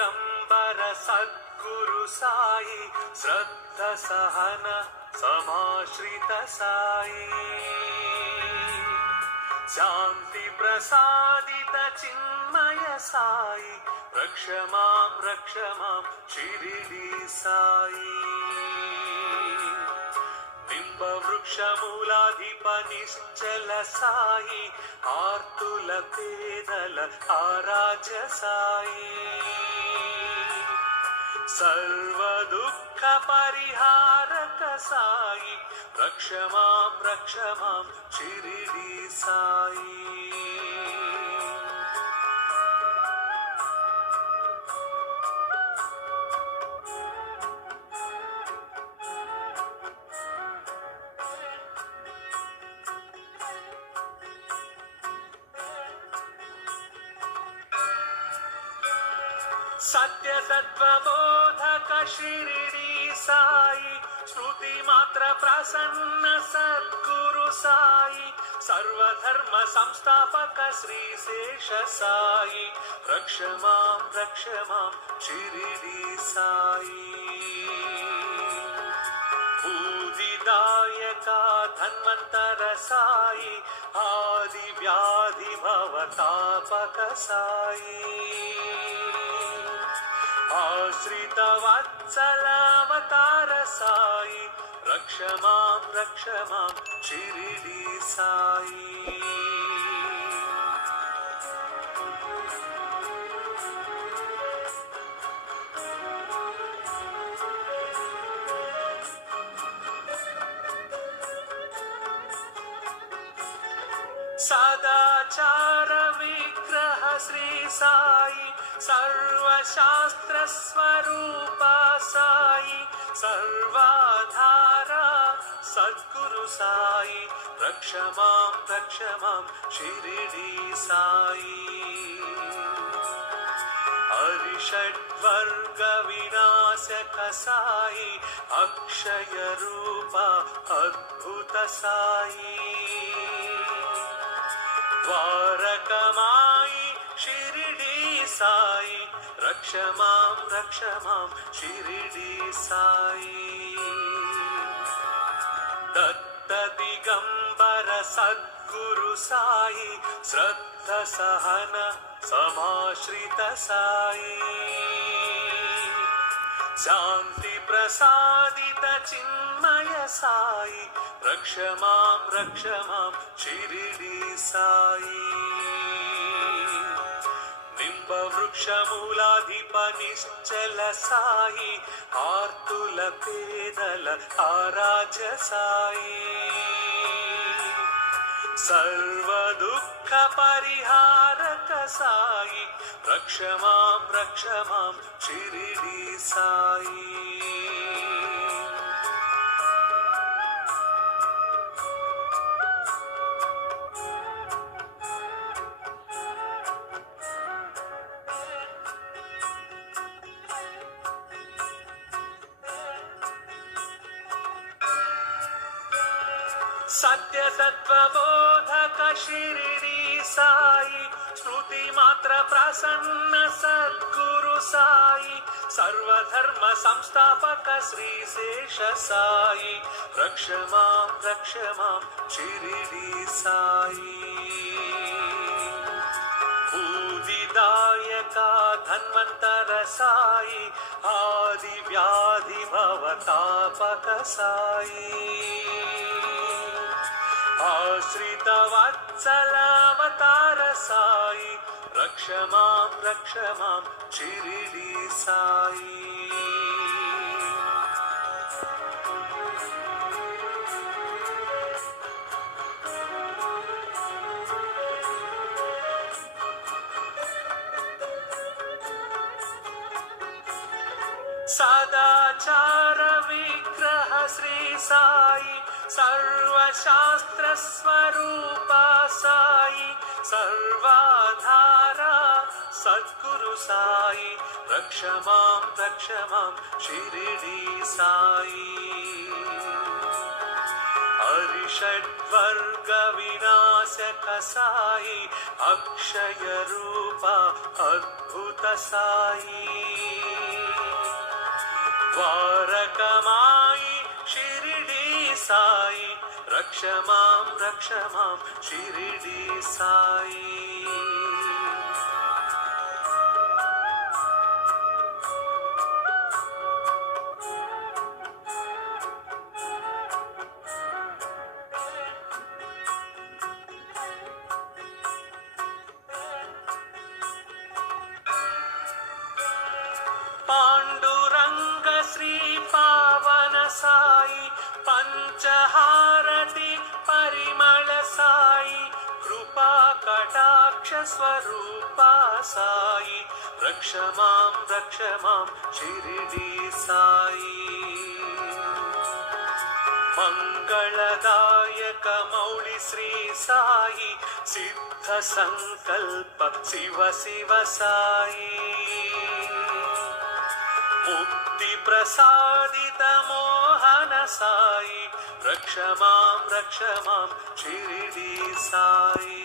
ದಿಗಂಬರ ಸದ್ಗುರು ಸಾಯಿ ಶ್ರದ್ಧ ಸಹನ ಸಮಾಶ್ರಿತ ಸಾಯಿ ಶಾಂತಿ ಪ್ರಸಾದಿತ ಚಿನ್ಮಯ ಸಾಯಿ ರಕ್ಷ ಮಾಂ ಶಿರಿಡಿ ಸಾಯಿ ನಿಂಬ ವೃಕ್ಷ ಮೂಲಾಧಿಪ ನಿಶ್ಚಲ ಸಾಯಿ ಆರ್ತುಲ ಪೇದಲ ಆರಾಧ್ಯ ಸಾಯಿ ಸರ್ವ ದುಃಖ ಪರಿಹಾರಕ ಸಾಯಿ ರಕ್ಷ ಮಾಂ ಶಿರಿಡಿ ಸಾಯಿ ಸತ್ಯ ತತ್ವ ಬೋಧಕ ಶಿರಿಡಿ ಸಾಯಿ ಶ್ರುತಿ ಮಾತ್ರ ಪ್ರಸನ್ನ ಸದ್ಗುರು ಸಾಯಿ ಸರ್ವಧರ್ಮ ಸಂಸ್ಥಾಪಕ ಶ್ರೀ ಶೇಷ ಸಾಯಿ ರಕ್ಷ ಮಾಂ ಶಿರಿಡಿ ಸಾಯಿ ಬೂದಿದಾಯಕ ಧನ್ವಂತರ ಸಾಯಿ ಆದಿ ವ್ಯಾಧಿ ಭವತಾಪಕ ಸಾಯಿ ಆಶ್ರಿತ ವತ್ಸಲ ಅವತಾರ ಸಾಯಿ ರಕ್ಷ ಮಾಂ ಶಿರಿಡಿ ಸಾಯಿ ಸದಾಚಾರ ವಿಗ್ರಹ ಶ್ರೀ ಸಾಯಿ ಸರ್ವಶಾಸ್ತ್ರ ಸ್ವರೂಪ ಸಾಯಿ ಸರ್ವಾಧಾರ ಸದ್ಗುರು ಸಾಯಿ ರಕ್ಷ ಮಾಂ ಶಿರಿಡಿ ಸಾಯಿ ಹರಿಷಡ್ವರ್ಗ ವಿನಾಶಕ ಸಾಯಿ ಅಕ್ಷಯ ರೂಪ ಅದ್ಭುತ ಸಾಯಿ ದ್ವಾರಕಮಾಯಿ ಶಿರಿಡಿ ಸಾಯಿ ರಕ್ಷ ಮಾಂ ಶಿರಿಡಿ ಸಾಯಿ ದತ್ತ ದಿಗಂಬರ ಸದ್ಗುರು ಸಾಯಿ ಶ್ರದ್ಧ ಸಹನ ಸಮಾಶ್ರಿತ ಸಾಯಿ ಶಾಂತಿ ಪ್ರಸಾದಿತ ಚಿನ್ಮಯ ಸಾಯಿ ರಕ್ಷ ಮಾಂ ಶಿರಿಡಿ ಸಾಯಿ ನಿಂಬ ವೃಕ್ಷ ಮೂಲಾಧಿಪ ನಿಶ್ಚಲ ಸಾಯಿ ಆರ್ತುಲ ಪೇದಲ ಆರಾಧ್ಯ ಸಾಯಿ ಸರ್ವ ದುಃಖ ಪರಿಹಾರಕ ಸಾಯಿ ರಕ್ಷ ಮಾಂ ಶಿರಿಡಿ ಸಾಯಿ ಸತ್ಯ ತತ್ವ ಬೋಧಕ ಶಿರಿಡಿ ಸಾಯಿ ಶ್ರುತಿ ಮಾತ್ರ ಪ್ರಸನ್ನ ಸದ್ಗುರು ಸಾಯಿ ಸರ್ವಧರ್ಮ ಸಂಸ್ಥಾಪಕ ಶ್ರೀ ಶೇಷ ಸಾಯಿ ರಕ್ಷ ಮಾಂ ಶಿರಿಡಿ ಸಾಯಿ ಬೂದಿದಾಯಕ ಧನ್ವಂತರ ಸಾಯಿ ಆದಿ ವ್ಯಾಧಿ ಭವತಾಪಕ ಸಾಯಿ ಆಶ್ರಿತ ವತ್ಸಲ ಅವತಾರ ಸಾಯಿ ರಕ್ಷ ಮಾಂ ಶಿರಿಡಿ ಸಾಯಿ ಸದಾಚಾರ ವಿಗ್ರಹ ಶ್ರೀ ಸಾಯಿ ಸರ್ವಶಾಸ್ತ್ರ ಸ್ವರೂಪ ಸಾಯಿ ಸರ್ವಾಧಾರ ಸದ್ಗುರು ಸಾಯಿ ರಕ್ಷ ಮಾಂ ಶಿರಿಡಿ ಸಾಯಿ ಹರಿ षड्वर्ग विनाशक साई अक्षय रूप अद्भुत साई द्वारकमाई शिरडी साई रक्ष मां शिरडी साई पांडुरंग श्री पावन साई पंचहारति परिमल साई कृपा कटाक्ष स्वरूपा साई रक्ष मां शिरडी साई मंगलदायक मौली श्री साई सिद्ध संकल्प शिव शिव साई मुक्ति प्रसादित मोहन साई रक्ष मां शिरडी साई